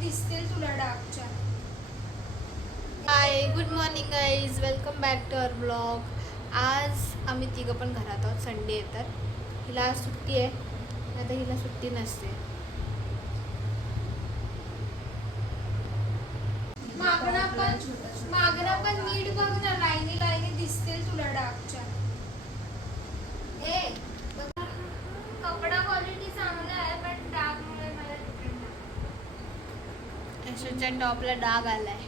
दिसतील तुला डाकच्या. Hi, good morning guys, welcome back to our blog. आज आम्ही तिघं पण घरात आहोत. संडे आहे तर हिला आज सुट्टी आहे, नाही तर हिला सुट्टी नसते. मागणं पण नीट बघ ना, लाईनी लाईनी दिसतील तुला डाकच्या. कपडा क्वालिटी चांगला आहे पण डागमुळे मला यशोच्या टॉपला डाग आलाय.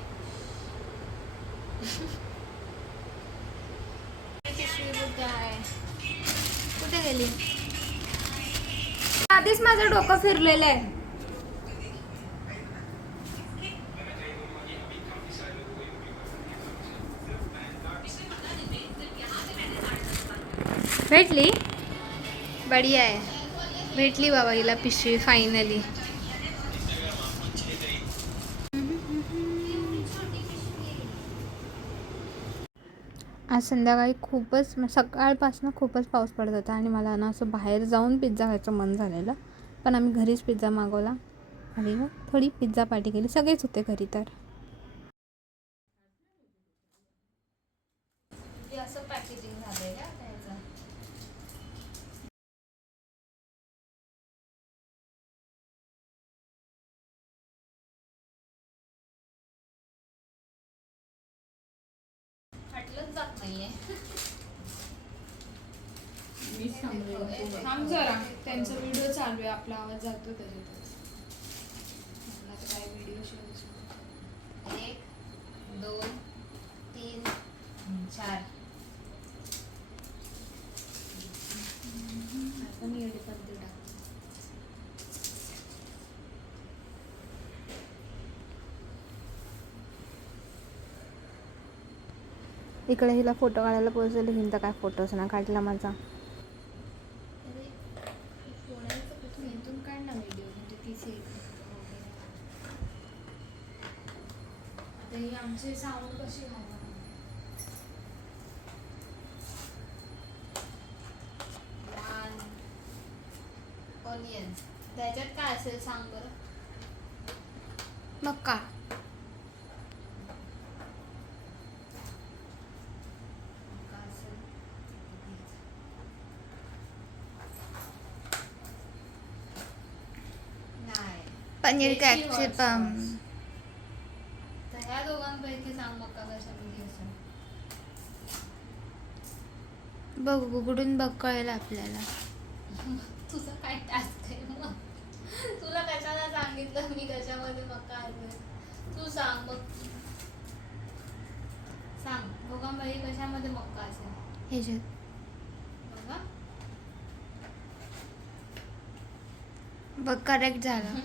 कुठे गेली? आधीच माझं डोकं फिरलेलं आहे. भेटली? बढिया आहे, भेटली बाबा हिला पिशवी फायनली. आज संध्याकाळी खूपच सकाळपासून खूपच पाऊस पडत होता आणि मला ना असं बाहेर जाऊन पिझ्झा खायचं मन झालेलं, पण आम्ही घरीच पिझ्झा मागवला आणि मग थोडी पिझ्झा पार्टी केली. सगळेच होते घरी तर. असं पॅकेजिंग झालंय का त्याचं? फाटलंच जात नाहीये. थांब जरा, त्यांचा व्हिडिओ चालू आहे, आपला आवाज जातो त्याच्यातच. काय व्हिडिओ शो. 1 2 3 4 आपण एवढे पद्धती टाक. इकडे हिला फोटो काढायला पोहोचले, हिनं तर काय फोटोच ना काढला माझा. इथून काढ ना व्हिडिओ, म्हणजे तीच आता ही आमचे साऊंड कशी घालणार. ऑनियन्स त्याच्यात काय असेल सांग बरं. मग का पनीर कॅप्सिकम. तर ह्या दोघांपैकी सांग मग कशामध्ये असेल. बघ उघडून बघ, कळेल आपल्याला. तुझा काय टास्क आहे मग? तुला कशाला सांगितलं मी कशामध्ये मक्का असेल? तू सांग बघ, सांग दोघांपैकी कशामध्ये मक्का असेल. ह्याच्यात बघा, बघ करेक्ट झालं.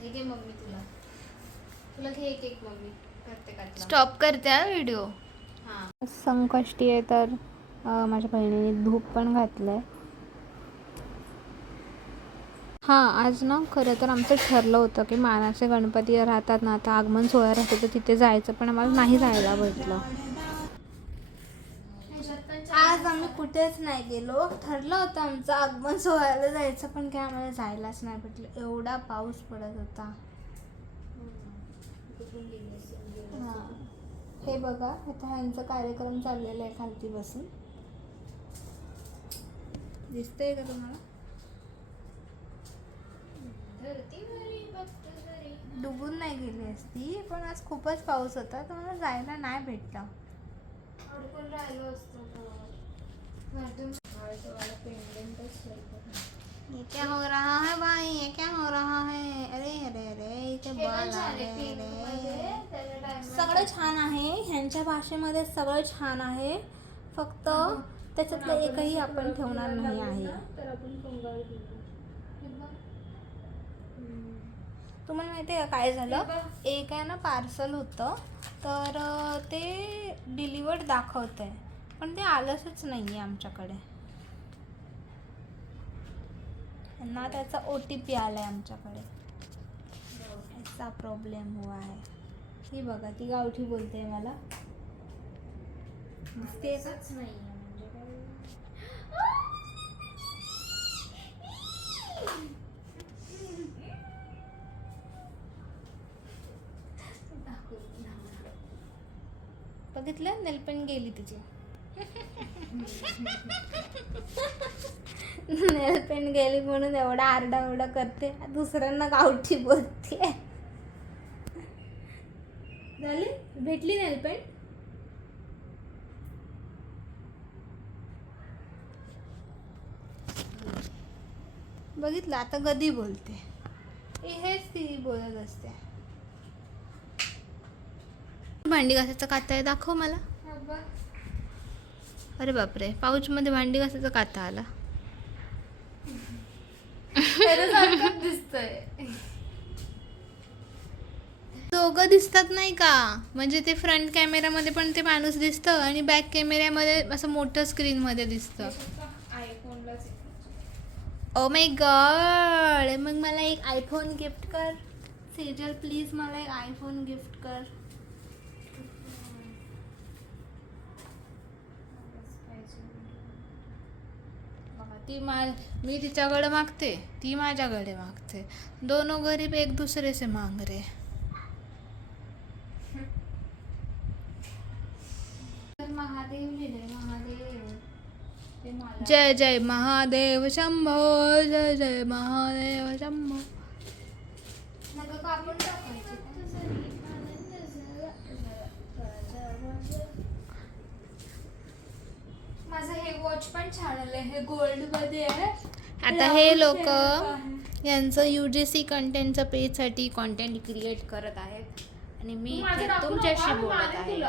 हे घे मम्मी, तुला घे एक एक मम्मी प्रत्येकातला. स्टॉप करते हा व्हिडिओ. हां, संकष्टी आहे तर माझ्या बहिणीने धूप पण घातलंय. हां, आज ना खरं तर आमचं ठरलं होतं की मानाचे गणपती राहतात ना, आता आगमन सोहळा राहतो तर तिथे जायचं, पण आम्हाला नाही जायला भेटलं. आज आम्ही कुठेच नाही गेलो. ठरलं होतं आमचं आगमन सोहळ्याला जायचं, पण काय आम्हाला जायलाच नाही भेटलं, एवढा पाऊस पडत होता. हां, हे बघा आता ह्यांचा कार्यक्रम चाललेला आहे खालती बसून. दिसतंय का तुम्हाला? डुबून नाही गेली असती, पण आज खूपच पाऊस होता तर मला जायला नाही भेटलं. अडकून राहिलो असतो ये क्या हो रहा है भाई, ये क्या हो रहा है? अरे अरे अरे, इथे बॉल आले रे. सगळं छान आहे, ह्यांच्या भाषेमध्ये सगळं छान आहे, फक्त त्याच्यातलं एकही आपण ठेवणार नाही आहे. तुम्हाला माहिती आहे का काय झालं? एक आहे ना पार्सल होतं, तर ते डिलिवर्ड दाखवत आहे, पण ते आलंच नाही आहे आमच्याकडे ना, त्याचा OTP आला आहे आमच्याकडे. असा प्रॉब्लेम हुआ है. ही बघा ती गावठी बोलते मला. दिसते का? नाही म्हणजे काय नेलपेंट गेली तिची. नेलपेंट गेली म्हणून एवढा आरडाओरडा करते, दुसऱ्यांना गावठी बोलते. झाली भेटली नेलपेंट. बघितलं आता कधी बोलते. हेच ती बोलत असते. भांडी घासायचा काता आहे, दाखव मला. अरे बापरे, पाऊच मध्ये भांडी घासायचा काता आला. दिसतंय. दोघं दिसतात नाही का, म्हणजे ते फ्रंट कॅमेऱ्यामध्ये पण ते माणूस दिसतं आणि बॅक कॅमेऱ्यामध्ये असं मोठं स्क्रीन मध्ये दिसतं. ओ माय गॉड, मग मला एक आयफोन गिफ्ट कर. सेजल प्लीज मला एक आयफोन गिफ्ट कर. मी तिच्याकडे मागते, ती माझ्याकडे मागते. दोनों गरीब एक दूसरे से मांग रहे. महादेव लिहिले, महादेव. जय जय महादेव शंभो, जय जय महादेव शंभो. कापून टाकायचे. माझं हे वॉच पण छान आलंय, हे गोल्ड मध्ये आहे. आता हे लोक यांचं UGC कंटेंटचं पेजसाठी कॉन्टेंट क्रिएट करत आहेत आणि मी इथे तुमच्याशी बोलत आहे.